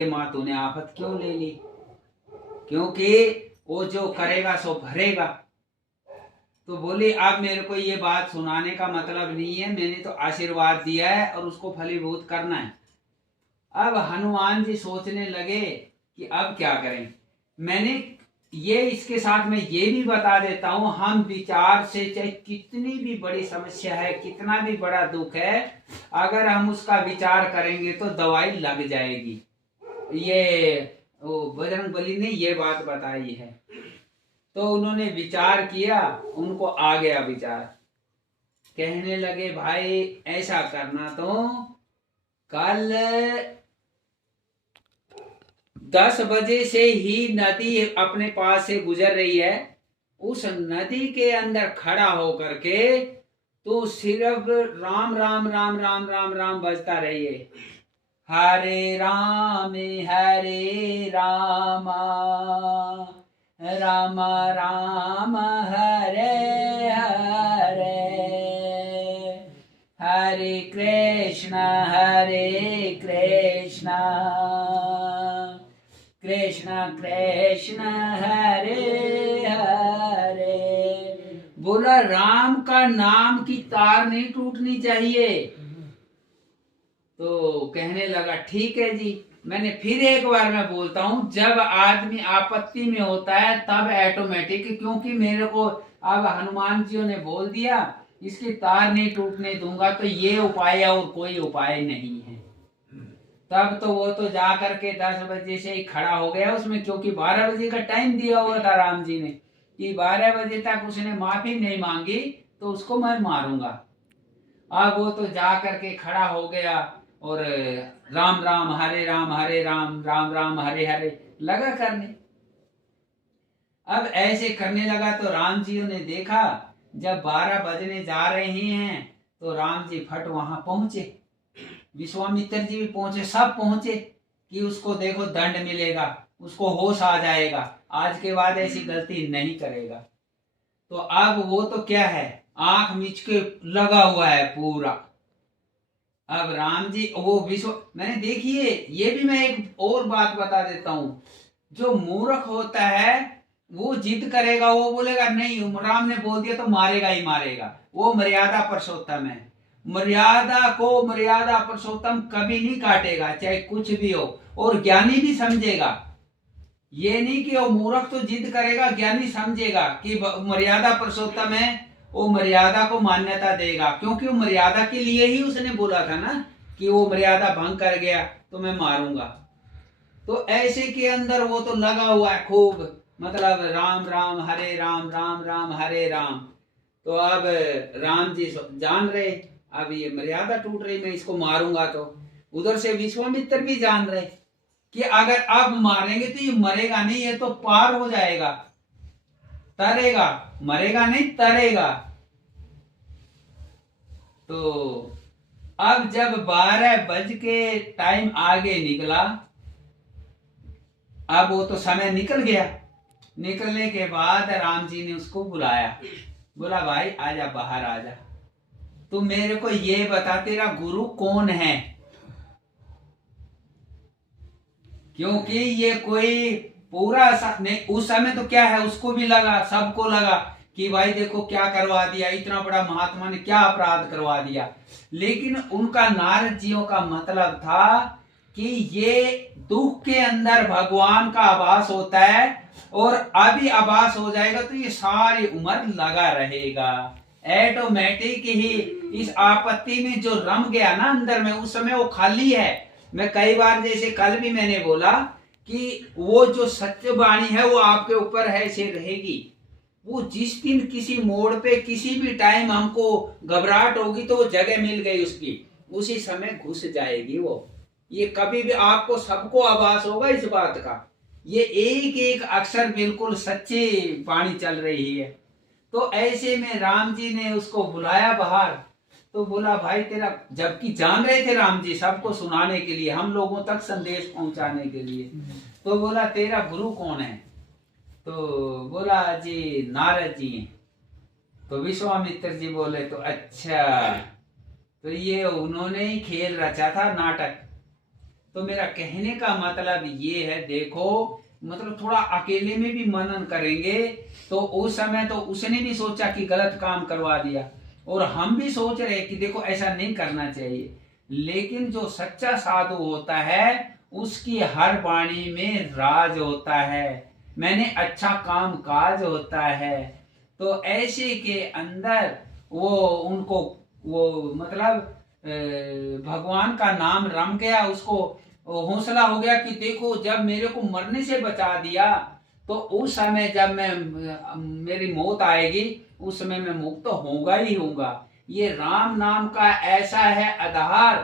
माँ तूने आफत क्यों ले ली, क्योंकि वो जो करेगा सो भरेगा। तो बोली अब मेरे को ये बात सुनाने का मतलब नहीं है, मैंने तो आशीर्वाद दिया है और उसको फलीभूत करना है। अब हनुमान जी सोचने लगे कि अब क्या करें। मैंने ये इसके साथ में ये भी बता देता हूं, हम विचार से चाहे कितनी भी बड़ी समस्या है, कितना भी बड़ा दुख है, अगर हम उसका विचार करेंगे तो दवाई लग जाएगी। ये वो बजरंग बली ने ये बात बताई है। तो उन्होंने विचार किया, उनको आ गया विचार। कहने लगे भाई ऐसा करना, तो कल 10 बजे से ही नदी अपने पास से गुजर रही है, उस नदी के अंदर खड़ा होकर के तो सिर्फ राम राम राम राम राम राम बजता रहिए। हरे राम राम राम हरे हरे, हरे कृष्ण कृष्ण कृष्ण हरे हरे। बोला राम का नाम की तार नहीं टूटनी चाहिए। तो कहने लगा ठीक है जी। मैंने फिर एक बार मैं बोलता हूं, जब आदमी आपत्ति में होता है तब ऑटोमेटिक, क्योंकि मेरे को अब हनुमान जी ने बोल दिया इसकी तार नहीं टूटने दूंगा, तो ये उपाय और कोई उपाय नहीं है। तब तो वो तो जा करके 10 बजे से ही खड़ा हो गया उसमें, क्योंकि 12 बजे का टाइम दिया हुआ था राम जी ने कि 12 बजे तक उसने माफी नहीं मांगी तो उसको मैं मारूंगा। अब वो तो जा करके खड़ा हो गया और राम राम हरे राम राम राम हरे हरे लगा करने। अब ऐसे करने लगा तो राम जी ने देखा जब 12 बजने जा रहे हैं तो राम जी फट वहां पहुंचे, विश्वामित्र जी भी पहुंचे, सब पहुंचे कि उसको देखो दंड मिलेगा, उसको होश आ जाएगा, आज के बाद ऐसी गलती नहीं करेगा। तो अब वो तो क्या है, आंख मिच के लगा हुआ है पूरा। अब राम जी वो मैंने देखिए, ये भी मैं एक और बात बता देता हूं, जो मूर्ख होता है वो जिद करेगा, वो बोलेगा नहीं राम ने बोल दिया तो मारेगा ही मारेगा, वो मर्यादा पुरुषोत्तम है। मर्यादा पुरुषोत्तम कभी नहीं काटेगा चाहे कुछ भी हो, और ज्ञानी भी समझेगा। ये नहीं कि वो मूर्ख तो जिद करेगा, ज्ञानी समझेगा कि मर्यादा पुरुषोत्तम है, वो मर्यादा को मान्यता देगा, क्योंकि वो मर्यादा के लिए ही उसने बोला था ना कि वो मर्यादा भंग कर गया तो मैं मारूंगा। तो ऐसे के अंदर वो तो लगा हुआ है खूब, मतलब राम राम राम हरे राम। तो अब राम जी जान रहे अब ये मर्यादा टूट रही, मैं इसको मारूंगा। तो उधर से विश्वामित्र भी जान रहे कि अगर अब मारेंगे तो ये मरेगा नहीं, ये तो पार हो जाएगा, तरेगा, मरेगा नहीं तरेगा। तो अब जब 12 बज के टाइम आगे निकला, अब वो तो समय निकल गया। निकलने के बाद राम जी ने उसको बुलाया, बोला भाई आजा, बाहर आजा, तू मेरे को ये बता तेरा गुरु कौन है, क्योंकि ये कोई पूरा नहीं, उस समय तो क्या है उसको भी लगा, सबको लगा कि भाई देखो क्या करवा दिया, इतना बड़ा महात्मा ने क्या अपराध करवा दिया। लेकिन उनका, नारद जियों का मतलब था कि ये दुख के अंदर भगवान का आभास होता है, और अभी आभास हो जाएगा तो ये सारी उम्र लगा रहेगा। ऑटोमेटिक ही इस आपत्ति में जो रम गया ना अंदर में, उस समय वो खाली है। मैं कई बार, जैसे कल भी मैंने बोला कि वो जो सत्य वाणी है वो आपके ऊपर है से रहेगी। वो जिस दिन किसी मोड़ पे किसी भी टाइम हमको घबराहट होगी तो वो जगह मिल गई उसकी, उसी समय घुस जाएगी वो। ये कभी भी आपको सबको आभास होगा इस बात का, ये एक एक अक्षर बिल्कुल सच्ची वाणी चल रही है। तो ऐसे में राम जी ने उसको बुलाया बाहर, तो बोला भाई तेरा, जबकि जान रहे थे राम जी सबको सुनाने के लिए, हम लोगों तक संदेश पहुंचाने के लिए, तो बोला तेरा गुरु कौन है, तो बोला जी नारद जी हैं। तो विश्वामित्र जी बोले तो अच्छा, तो ये उन्होंने ही खेल रचा था, नाटक। तो मेरा कहने का मतलब ये है, देखो मतलब थोड़ा अकेले में भी मनन करेंगे तो उस समय तो उसने भी सोचा कि गलत काम करवा दिया, और हम भी सोच रहे कि देखो ऐसा नहीं करना चाहिए, लेकिन जो सच्चा साधु होता है उसकी हर वाणी में राज होता है, मैंने अच्छा काम काज होता है। तो ऐसे के अंदर वो उनको वो मतलब भगवान का नाम रम गया, उसको हौसला हो गया कि देखो जब मेरे को मरने से बचा दिया तो उस समय जब मैं मेरी मौत आएगी उस समय मैं मुक्त होगा ही होगा। ये राम नाम का ऐसा है आधार,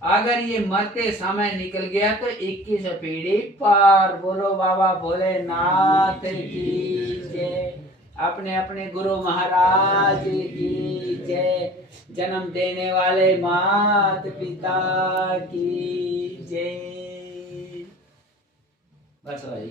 अगर ये मरते समय निकल गया तो 21 पीढ़ी पार। बोलो बाबा भोलेनाथ की जय, अपने अपने गुरु महाराज की जय, जन्म देने वाले मात पिता की जय। बस भाई।